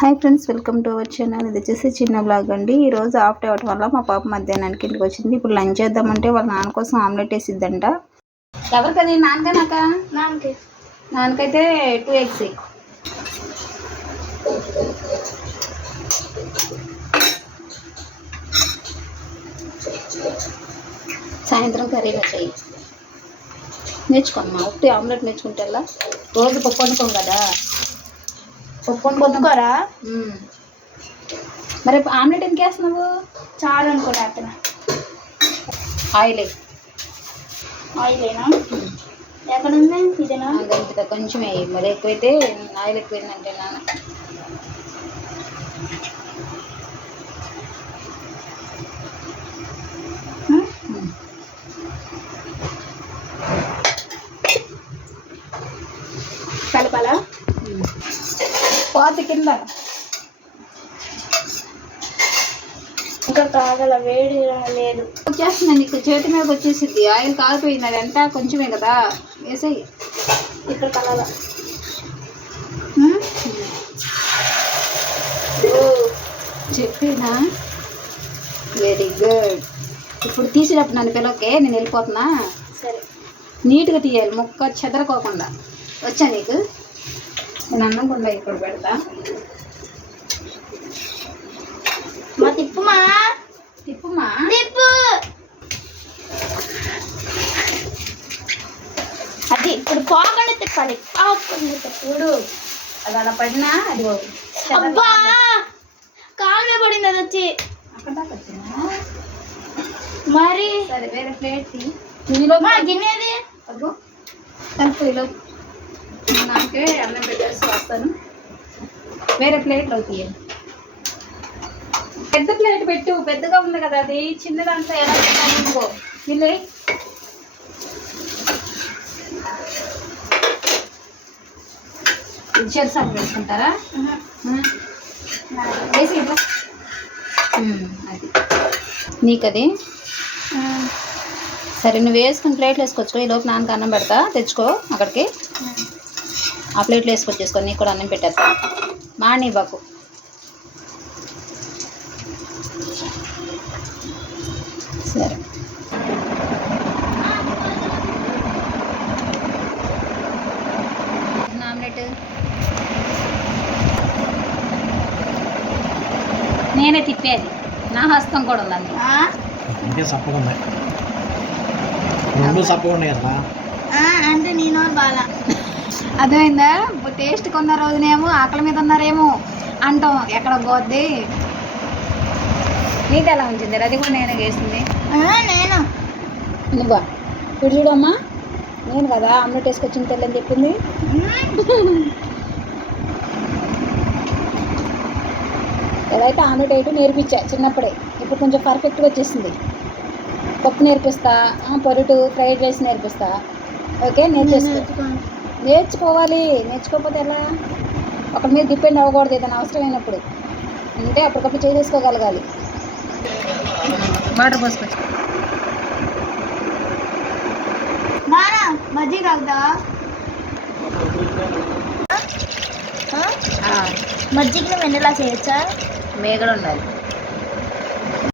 Hi friends, welcome to our channel. ఇది వచ్చేసి చిన్న బ్లాగ్ అండి. ఈరోజు ఆఫ్టర్ అవ్వటం వల్ల మా పాప మధ్యాహ్నానికి ఇంటికి వచ్చింది. ఇప్పుడు లంచ్ చేద్దామంటే వాళ్ళ నాన్న కోసం ఆమ్లెట్ వేసిద్దంట. ఎవరికది? నాన్నగా నాన్నకైతే 2 eggs. సాయంత్రం కర్రీ వచ్చాయి. నేర్చుకోమ్మా, ఒకటి ఆమ్లెట్ నేర్చుకుంటే రోజు పప్పు వండుకోం కదా. పప్పు వండుకోరా? మరి ఆమ్లెట్ ఎందుకు వేస్తున్నావు? చాలు అనుకోండి. అతను ఆయిలేనా ఎక్కడుంది? ఇదేనా? అదంతా కొంచెం వేయి, మరి ఎక్కువైతే ఆయిల్ ఎక్కువైందంటే నాన్న. కలపాలా? పాతి కింద ఇంకా కాగల, వేడి లేదు. వచ్చేస్తుంది నీకు, చేతి మీద వచ్చేసిద్ది. ఆయిల్ కాగిపోయింది, అది అంతా కొంచెమే కదా, వేసేయి. ఇక్కడ కలగా చెప్పినా. Very good. ఇప్పుడు తీసేటప్పుడు నన్ను పిల్లకే, నేను వెళ్ళిపోతున్నా. సరే, నీట్గా తీయాలి, ముక్క చెదరకోకుండా. వచ్చా నీకు? నేను అన్నం కొండ ఇక్కడ పెడతా. తిప్పుమా తిప్పుమా, తిప్పు. అది ఇప్పుడు పోకుండా తిప్పాలి. చూడు, అది అలా పడినా అది అబ్బా, కాలువే పడింది. అది వచ్చి అక్కడ దాకా వచ్చిందా? మరి సరే, వేరే ప్లేట్ గిన్నెది అదిగో కలుపు. ఇలా నాకే అన్నం పెట్టేసి వస్తాను. వేరే ప్లేట్లో తీయండి. పెద్ద ప్లేట్ పెట్టు, పెద్దగా ఉంది కదా అది. చిన్న దాంట్లో ఎలా పెట్టాలి? వీళ్ళే చెరసాలు వేసుకుంటారా? వేసి అది నీకది. సరే, నువ్వు వేసుకుని ప్లేట్లు వేసుకొచ్చుకో. ఈ లోపు నాన్నకి అన్నం పెడతా, తెచ్చుకో అక్కడికి. ఆ ప్లేట్లు వేసుకొచ్చేసుకో, నీకు కూడా అన్నం పెట్టేస్తా. మాని బాకు. సరే, ఆమ్లెట్ నేనే తిప్పేది, నా హస్తం కూడా ఉందండి. అంటే సప్పగా ఉన్నాయి, రెండు సప్పగా ఉన్నాయి కదా. అంటే నేను బాగా అర్థమైందా? టేస్ట్ కొన్న రోజునేమో ఆకలి మీద ఉన్నారేమో అంటాం, ఎక్కడ పోద్ది. నీకు ఎలా ఉంచింది? అది కూడా నేనే చేసింది. నేను నువ్వా? ఇప్పుడు చూడమ్మా, నేను కదా ఆమ్లెట్ వేసుకొచ్చిన తెల్లని చెప్పింది. ఎలా అయితే ఆమ్లెట్ వేయటం నేర్పించా చిన్నప్పుడే. ఇప్పుడు కొంచెం పర్ఫెక్ట్గా వచ్చేసింది. పప్పు నేర్పిస్తా, పొరుటు, ఫ్రైడ్ రైస్ నేర్పిస్తా. ఓకే, నేర్చుకోవాలి. నేర్చుకోకపోతే ఎలా? ఒకరి మీద డిపెండ్ అవ్వకూడదు. ఏదైనా అవసరమైనప్పుడు అంటే అప్పటికప్పుడు చేసేసుకోగలగాలి. వాటర్ పోసుకోవచ్చు. మజ్జిగ తాగుతా. మజ్జిగని వెన్నెలా చేయొచ్చా? మేగడ ఉండాలి.